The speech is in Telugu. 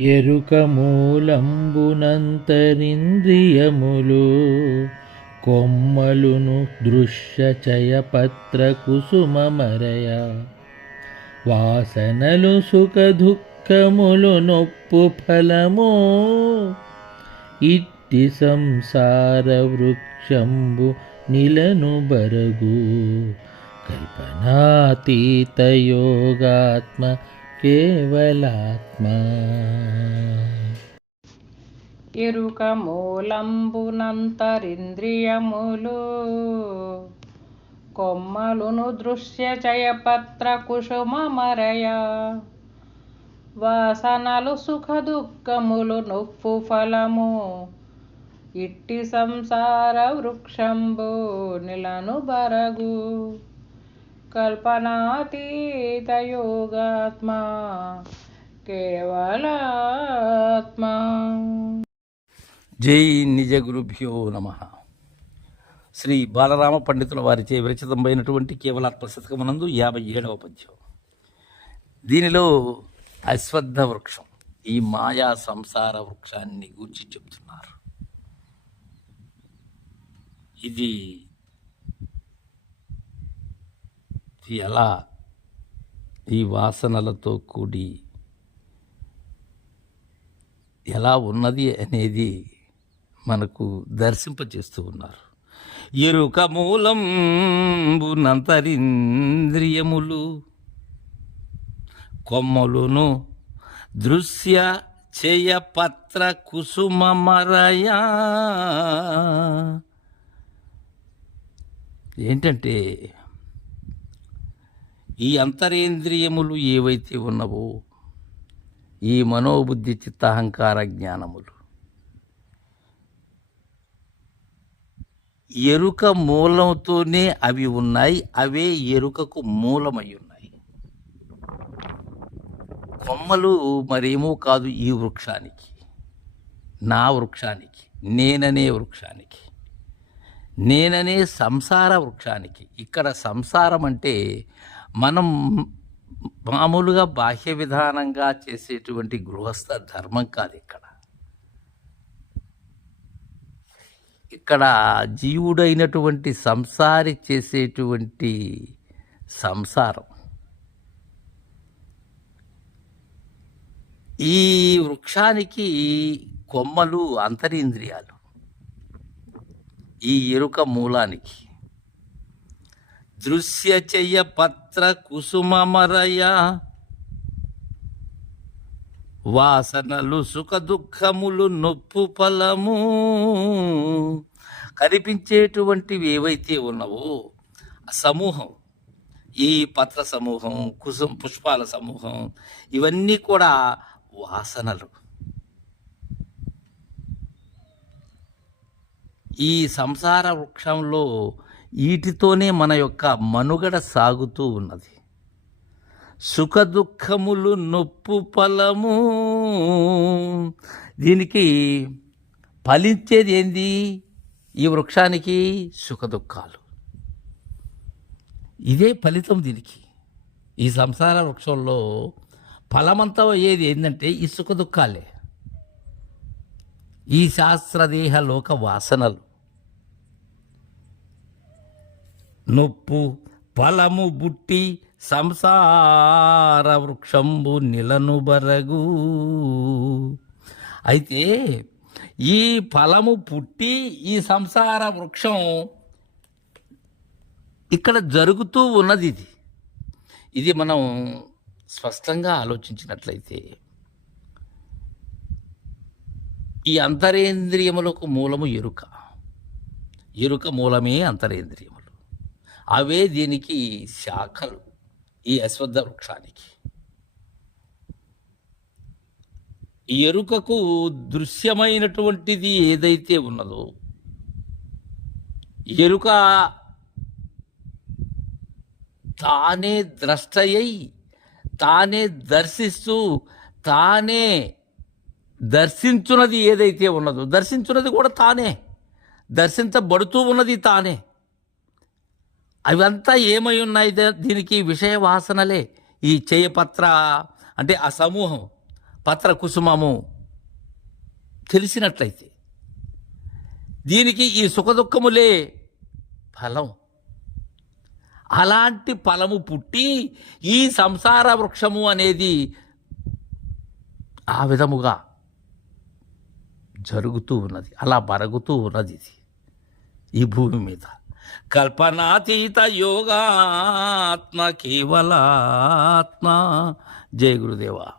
ఎరుక మూలంబునంతరింద్రియములు కొమ్మలును దృశ్య చయపత్ర కుసుమమరయ. వాసనలు సుఖ దుఃఖములు నొప్పు ఫలము ఇట్టి సంసార వృక్షంబు నిలను బరగు. కల్పనాతీత యోగాత్మ కేవలాత్మ. ఎరుక మూలంబునంతరింద్రియములు కొమ్మలును దృశ్య చయపత్ర కుసుమరయ వాసనలు సుఖ దుఃఖములు నొప్పు ఫలము. ఇట్టి సంసార వృక్షంబు నిలను బరగు. కల్పనాతీతయోగాత్మా కేవలాత్మా. జై నిజ గురుభ్యో నమ. శ్రీ బాలరామ పండితుల వారిచే విరచితమైనటువంటి కేవలాత్మ శతకమునందు యాభై ఏడవ పద్యం. దీనిలో అశ్వద్ధ వృక్షం ఈ మాయా సంసార వృక్షాన్ని గూర్చి చెబుతున్నారు ఇది ఎలా ఈ వాసనలతో కూడి ఎలా ఉన్నది అనేది మనకు దర్శింపచేస్తూ ఉన్నారు. ఎరుక మూలంబునంతరింద్రియములు కొమ్మలును దృశ్య చేయ పత్ర ఏంటంటే ఈ అంతరేంద్రియములు ఏవైతే ఉన్నవో ఈ మనోబుద్ధి చిత్తహంకార జ్ఞానములు. ఎరుక మూలంతోనే అవి ఉన్నాయి అవే ఎరుకకు మూలమై ఉన్నాయి కొమ్మలు మరేమో కాదు ఈ వృక్షానికి నా వృక్షానికి నేననే వృక్షానికి నేననే సంసార వృక్షానికి. ఇక్కడ సంసారం అంటే మనం మామూలుగా బాహ్య విధానంగా చేసేటువంటి గృహస్థ ధర్మం కాదు ఇక్కడ. ఇక్కడ జీవుడైనటువంటి సంసారి చేసేటువంటి సంసారం. ఈ వృక్షానికి కొమ్మలు అంతరింద్రియాలు. ఈ ఎరుక మూలానికి. దృశ్య చెయ్య పత్ర కుసుమమరయ వాసనలు సుఖ దుఃఖములు నొప్పు ఫలము కనిపించేటువంటివి ఏవైతే ఉన్నవో సమూహం ఈ పత్ర సమూహం కుసుమ పుష్పాల సమూహం ఇవన్నీ కూడా వాసనలు. ఈ సంసార వృక్షంలో వీటితోనే మన యొక్క మనుగడ సాగుతూ ఉన్నది. సుఖ దుఃఖములు నొప్పు ఫలము. దీనికి ఫలించేది ఏంది? ఈ వృక్షానికి సుఖ దుఃఖాలు ఇదే ఫలితం దీనికి. ఈ సంసార వృక్షంలో ఫలమంతా ఏది ఏంటంటే ఈ సుఖదుఖాలే. ఈ శాస్త్రదేహ లోక వాసనలు. నొప్పు ఫలము బుట్టి సంసార వృక్షంబు నిలను బరగు. అయితే ఈ ఫలము పుట్టి ఈ సంసార వృక్షం ఇక్కడ జరుగుతూ ఉన్నది ఇది. ఇది మనం స్పష్టంగా ఆలోచించినట్లయితే ఈ అంతరేంద్రియములకు మూలము ఎరుక. ఎరుక మూలమే అంతరేంద్రియము అవే దీనికి శాఖలు ఈ అశ్వత్థ వృక్షానికి. ఎరుకకు దృశ్యమైనటువంటిది ఏదైతే ఉన్నదో ఎరుక తానే ద్రష్టయ్యి తానే దర్శిస్తూ తానే దర్శించున్నది ఏదైతే ఉన్నదో దర్శించున్నది కూడా తానే. దర్శించబడుతూ ఉన్నది తానే. అవంతా ఏమై ఉన్నాయి దీనికి విషయ వాసనలే. ఈ చేయపత్ర అంటే ఆ సమూహం పత్ర కుసుమము తెలిసినట్లయితే దీనికి ఈ సుఖదుఖములే ఫలం. అలాంటి ఫలము పుట్టి ఈ సంసార వృక్షము అనేది ఆ విధముగా జరుగుతూ ఉన్నది. అలా బరుగుతూ ఉన్నది ఇది ఈ భూమి మీద. కల్పనాతీత యోగాత్మ కేవలాత్మ. జయ గురుదేవా.